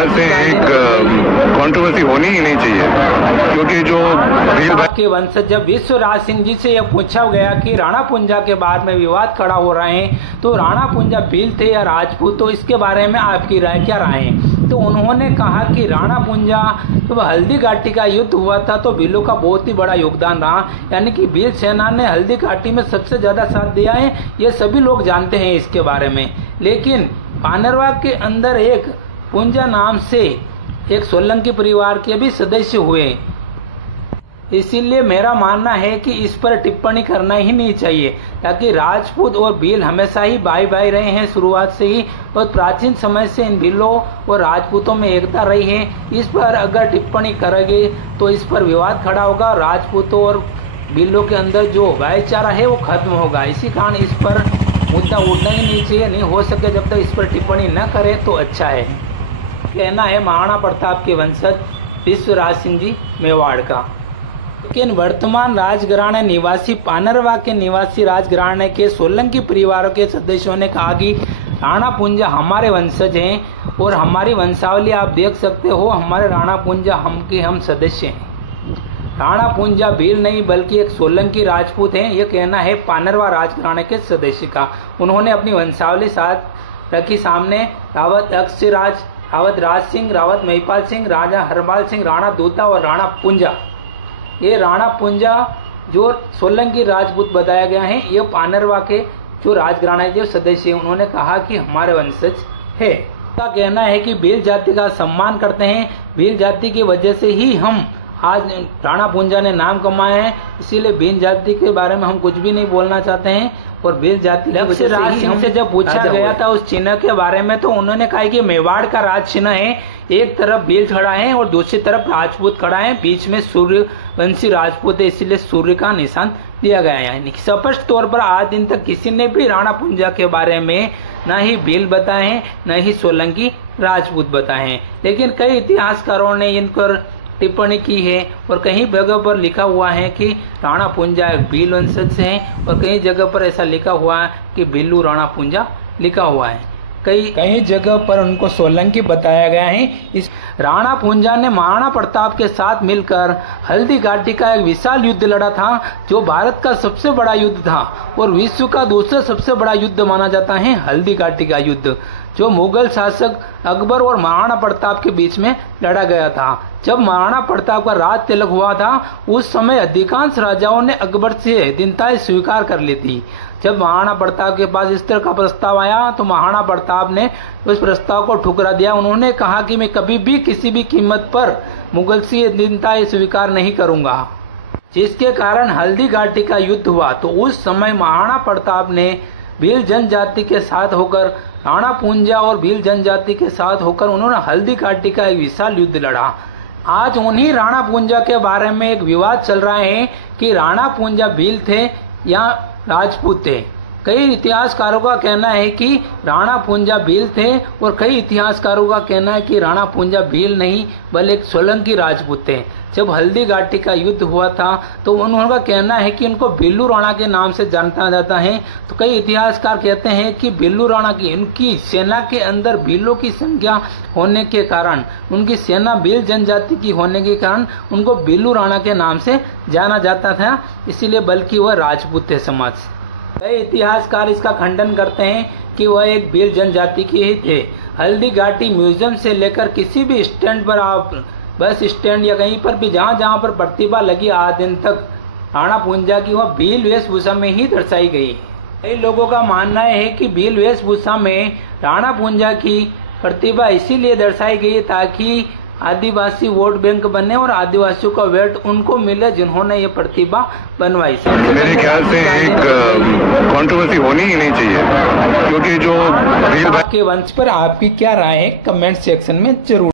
ख्याल से एक कंट्रोवर्सी होनी ही नहीं चाहिए, क्योंकि जो के वंशज जब विश्वराज सिंह जी से यह पूछा गया कि राणा पुंजा के बारे में विवाद खड़ा हो रहे हैं तो राणा पुंजा भील थे या राजपूत, तो इसके बारे में आपकी राय क्या राय है? तो उन्होंने कहा कि राणा पुंजा जब हल्दी घाटी का युद्ध हुआ था तो भीलों का बहुत ही बड़ा योगदान रहा, यानी कि भील सेना ने हल्दी घाटी में सबसे ज्यादा साथ दिया है, ये सभी लोग जानते हैं इसके बारे में। लेकिन पानरवा के अंदर एक पुंजा नाम से एक सोलंकी परिवार के भी सदस्य हुए, इसीलिए मेरा मानना है कि इस पर टिप्पणी करना ही नहीं चाहिए, ताकि राजपूत और भील हमेशा ही भाई भाई रहे हैं शुरुआत से ही, और प्राचीन समय से इन भीलों और राजपूतों में एकता रही है। इस पर अगर टिप्पणी करेंगे तो इस पर विवाद खड़ा होगा, राजपूतों और भीलों के अंदर जो भाईचारा है वो खत्म होगा। इसी कारण इस पर मुद्दा उठना ही नहीं चाहिए, नहीं हो सके जब तक इस पर टिप्पणी न करें तो अच्छा है। कहना है महाराणा प्रताप के वंशज विश्वराज सिंह जी मेवाड़ का। लेकिन वर्तमान राजघराने निवासी पानरवा के निवासी राजघराने के सोलंकी परिवारों के सदस्यों ने कहा कि राणा पुंजा हमारे वंशज हैं और हमारी वंशावली आप देख सकते हो, हमारे राणा पुंजा हम सदस्य हैं। राणा पुंजा भील नहीं बल्कि एक सोलंकी राजपूत हैं, यह कहना है पानरवा राजघराने के सदस्य का। उन्होंने अपनी वंशावली साथ रखी सामने। रावत अक्षराज, रावत राज सिंह, रावत महिपाल सिंह, राजा हरपाल सिंह, राणा दूता और राणा पुंजा। ये राणा पुंजा जो सोलंकी राजपूत बताया गया है, ये पानरवा के जो राजघराने के सदस्य हैं, उन्होंने कहा कि हमारे वंशज है। उनका कहना है कि भील जाति का सम्मान करते हैं, भील जाति की वजह से ही हम आज राणा पुंजा ने नाम कमाया है, इसीलिए भील जाति के बारे में हम कुछ भी नहीं बोलना चाहते हैं। और भील जाति की वजह से ही हमसे जब पूछा गया था उस चिन्ह के बारे में, तो उन्होंने कहा कि मेवाड़ का राज चिन्ह है, एक तरफ भील खड़ा है और दूसरी तरफ राजपूत खड़ा है, बीच में सूर्यवंशी राजपूत है, इसलिए सूर्य का निशान दिया गया है। स्पष्ट तौर पर आज दिन तक किसी ने भी राणा पुंजा के बारे में न ही भील बताए हैं न ही सोलंकी राजपूत बताए हैं। लेकिन कई इतिहासकारों ने इन पर टिप्पणी की है और कहीं जगह पर लिखा हुआ है कि राणा पुंजा एक भील वंशज से है, और कई जगह पर ऐसा लिखा हुआ है कि भीलू राणा पुंजा लिखा हुआ है। कई जगह पर उनको सोलंकी बताया गया है। इस राणा पुंजा ने महाराणा प्रताप के साथ मिलकर हल्दी घाटी का एक विशाल युद्ध लड़ा था, जो भारत का सबसे बड़ा युद्ध था और विश्व का दूसरा सबसे बड़ा युद्ध माना जाता है हल्दी घाटी का युद्ध, जो मुगल शासक अकबर और महाराणा प्रताप के बीच में लड़ा गया था। जब महाराणा प्रताप का राज तिलक हुआ था, उस समय अधिकांश राजाओं ने अकबर से दीनताई स्वीकार कर ली थी। जब महाराणा प्रताप के पास इस तरह का प्रस्ताव आया तो महाराणा प्रताप ने उस प्रस्ताव को ठुकरा दिया। उन्होंने कहा कि मैं कभी भी किसी भी कीमत पर मुगल से दीनताई स्वीकार नहीं करूंगा, जिसके कारण हल्दी घाटी का युद्ध हुआ। तो उस समय महाराणा प्रताप ने भील जनजाति के साथ होकर, राणा पुंजा और भील जनजाति के साथ होकर उन्होंने हल्दी घाटी का एक विशाल युद्ध लड़ा। आज उन्हीं राणा पुंजा के बारे में एक विवाद चल रहा है कि राणा पुंजा भील थे या राजपूत थे। कई इतिहासकारों का कहना है कि राणा पुंजा भील थे और कई इतिहासकारों का कहना है कि राणा पुंजा भील नहीं बल्कि एक सोलंकी राजपूत थे। जब हल्दी घाटी का युद्ध हुआ था तो उनका कहना है कि उनको भीलू राणा के नाम से जानता जाता है। तो कई इतिहासकार कहते हैं कि भीलू राणा की उनकी सेना के अंदर भीलों की संख्या होने के कारण, उनकी सेना भील जनजाति की होने के कारण उनको भीलू राणा के नाम से जाना जाता था, इसीलिए बल्कि वह राजपूत थे समाज से। कई इतिहासकार इसका खंडन करते हैं कि वह एक भील जनजाति के ही थे। हल्दी घाटी म्यूजियम से लेकर किसी भी स्टैंड पर, आप बस स्टैंड या कहीं पर भी जहाँ पर प्रतिभा लगी, आज दिन तक राणा पुंजा की वह भील वेशभूषा में ही दर्शाई गई। कई लोगों का मानना है कि भील वेशभूषा में राणा पुंजा की प्रतिभा इसीलिए दर्शाई गई है ताकि आदिवासी वोट बैंक बने और आदिवासियों का वोट उनको मिले जिन्होंने ये प्रतिभा बनवाई। मेरे ख्याल से एक कंट्रोवर्सी होनी ही नहीं चाहिए, क्योंकि जो के वंश पर आपकी क्या राय है कमेंट सेक्शन में जरूर